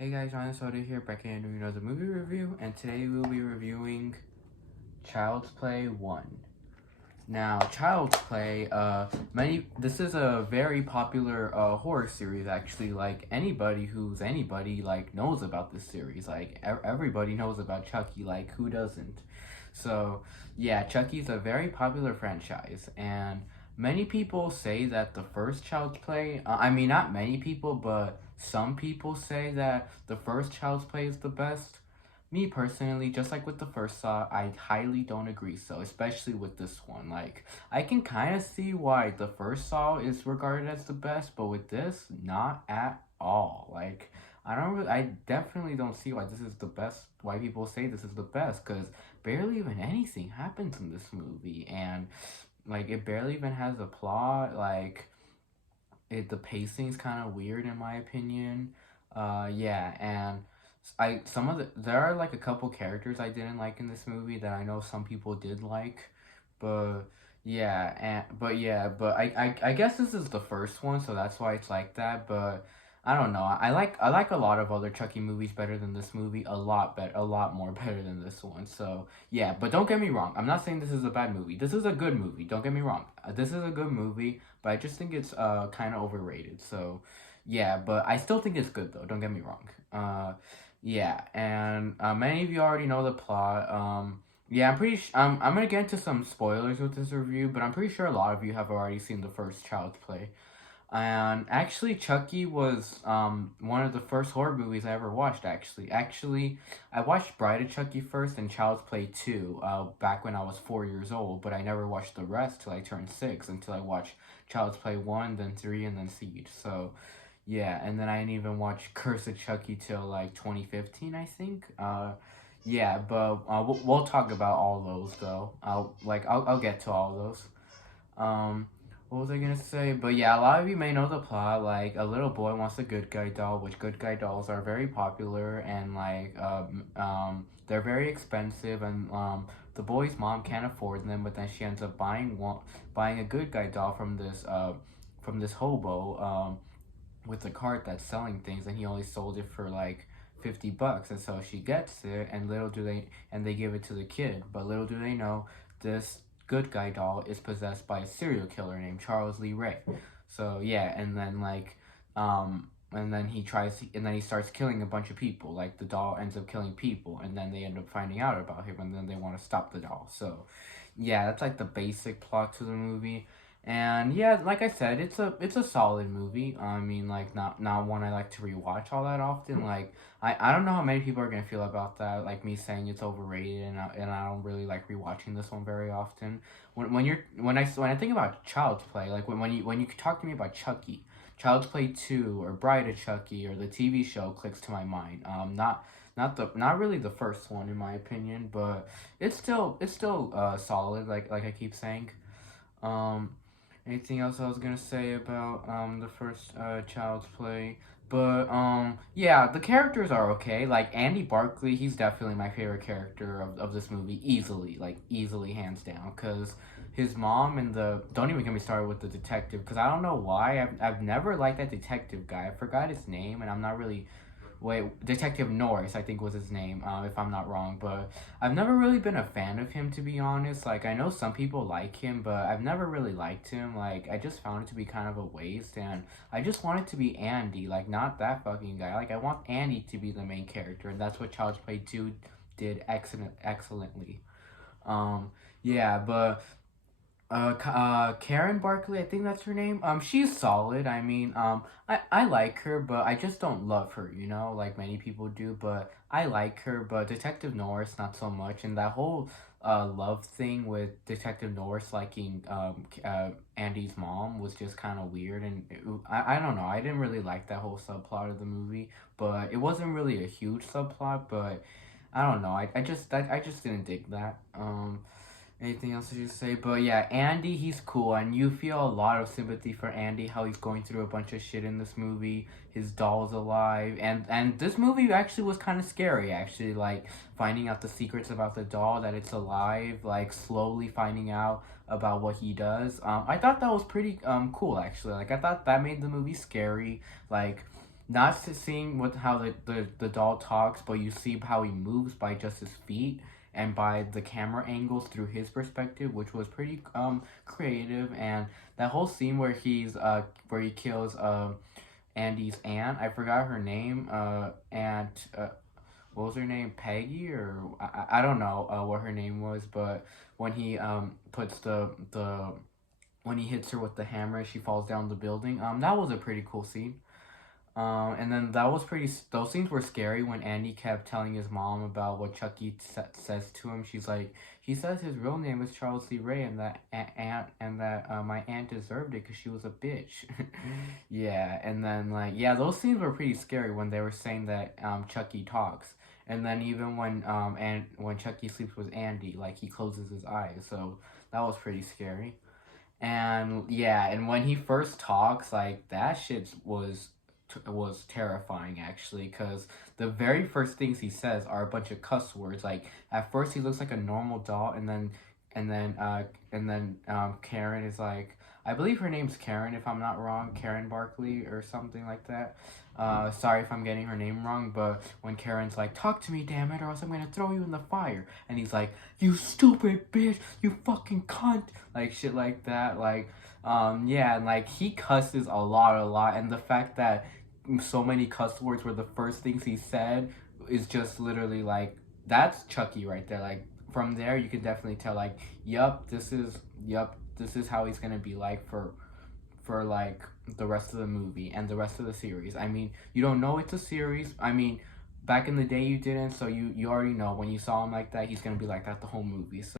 Hey guys, Ryan Soda here, back again doing another movie review, and today we'll be reviewing Child's Play 1. Now, Child's Play, this is a very popular horror series actually. Like, anybody who's anybody, like, knows about this series. Like, everybody knows about Chucky, like, who doesn't? So, yeah, Chucky's a very popular franchise, and many people say that the first Child's Play, not many people, but some people say that the first Child's Play is the best. Me personally, just like with the first Saw, I highly don't agree so, especially with this one. Like, I can kind of see why the first Saw is regarded as the best, but with this, not at all. Like, I definitely don't see why this is the best, why people say this is the best, because barely even anything happens in this movie, and like it barely even has a plot. Like the pacing's kind of weird in my opinion. Yeah, and there are like a couple characters I didn't like in this movie that I know some people did like, but I guess this is the first one, so that's why it's like that. But I don't know. I like a lot of other Chucky movies better than this movie. A lot more better than this one. So yeah, but don't get me wrong. I'm not saying this is a bad movie. This is a good movie. Don't get me wrong. This is a good movie, but I just think it's kind of overrated. So yeah, but I still think it's good though. Don't get me wrong. Yeah, and many of you already know the plot. Yeah, I'm gonna get into some spoilers with this review, but I'm pretty sure a lot of you have already seen the first Child's Play. And actually, Chucky was one of the first horror movies I ever watched. Actually, I watched Bride of Chucky first and Child's Play 2 back when I was 4 years old, but I never watched the rest till I turned 6 until I watched Child's Play 1, then 3, and then Siege. So yeah, and then I didn't even watch Curse of Chucky till like 2015, I think. Yeah, but we'll talk about all those though. I'll get to all those. Um, what was I gonna say? But yeah, a lot of you may know the plot. Like, a little boy wants a good guy doll, which good guy dolls are very popular, and they're very expensive, and the boy's mom can't afford them, but then she ends up buying a good guy doll from this hobo with a cart that's selling things, and he only sold it for like $50, and so she gets it, and they give it to the kid, but little do they know, this good guy doll is possessed by a serial killer named Charles Lee Ray. So yeah, and then he starts killing a bunch of people. Like, the doll ends up killing people, and then they end up finding out about him, and then they want to stop the doll. So yeah, that's like the basic plot to the movie. And yeah, like I said, it's a solid movie. I mean, like, not one I like to rewatch all that often. Like, I don't know how many people are gonna feel about that. Like me saying it's overrated, and I don't really like rewatching this one very often. When I think about Child's Play, like when you talk to me about Chucky, Child's Play 2 or Bride of Chucky or the TV show clicks to my mind. Not really the first one in my opinion, but it's still solid. Like I keep saying. Um, Anything else I was gonna say about the first Child's Play? But yeah, the characters are okay. Like, Andy Barclay, he's definitely my favorite character of this movie, easily, like easily, hands down. Cause his mom and the don't even get me started with the detective. Cause I don't know why I've never liked that detective guy. I forgot his name, and I'm not really. Wait, Detective Norris, I think was his name, if I'm not wrong. But I've never really been a fan of him, to be honest. Like, I know some people like him, but I've never really liked him. Like, I just found it to be kind of a waste, and I just want it to be Andy, like, not that fucking guy. Like, I want Andy to be the main character, and that's what Child's Play 2 did excellently. Um, yeah, but Karen Barkley, I think that's her name. She's solid. I mean, I like her, but I just don't love her, like many people do. But I like her, but Detective Norris, not so much. And that whole love thing with Detective Norris liking Andy's mom was just kind of weird. And I don't know. I didn't really like that whole subplot of the movie, but it wasn't really a huge subplot. But I don't know. I just didn't dig that. Anything else I should say? But yeah, Andy, he's cool, and you feel a lot of sympathy for Andy, how he's going through a bunch of shit in this movie. His doll's alive, and this movie actually was kind of scary, actually, like, finding out the secrets about the doll, that it's alive, like, slowly finding out about what he does. I thought that was pretty cool, actually. Like, I thought that made the movie scary. Like, not seeing what how the doll talks, but you see how he moves by just his feet and by the camera angles through his perspective, which was pretty creative. And that whole scene where he kills Andy's aunt, I forgot her name, aunt what was her name, Peggy, or I don't know what her name was, but when he puts the when he hits her with the hammer, she falls down the building. That was a pretty cool scene. And then that was pretty. Those scenes were scary when Andy kept telling his mom about what Chucky says to him. She's like, he says his real name is Charles C. Ray, and that aunt and that my aunt deserved it because she was a bitch. Yeah, and then like yeah, those scenes were pretty scary when they were saying that Chucky talks, and then even and when Chucky sleeps with Andy, like he closes his eyes, so that was pretty scary. And yeah, and when he first talks, like that shit was terrifying actually, because the very first things he says are a bunch of cuss words. Like at first he looks like a normal doll, and then Karen is like, I believe her name's Karen if I'm not wrong, Karen Barkley or something like that. Sorry if I'm getting her name wrong, but when Karen's like, talk to me, damn it, or else I'm gonna throw you in the fire, and he's like, you stupid bitch, you fucking cunt, like shit like that, like, yeah, and like he cusses a lot, and the fact that so many cuss words were the first things he said is just literally like, that's Chucky right there. Like from there you can definitely tell like, yup, this is how he's gonna be like for like the rest of the movie and the rest of the series. I mean, you don't know it's a series. I mean, back in the day you didn't, so you already know when you saw him like that, he's gonna be like that the whole movie. So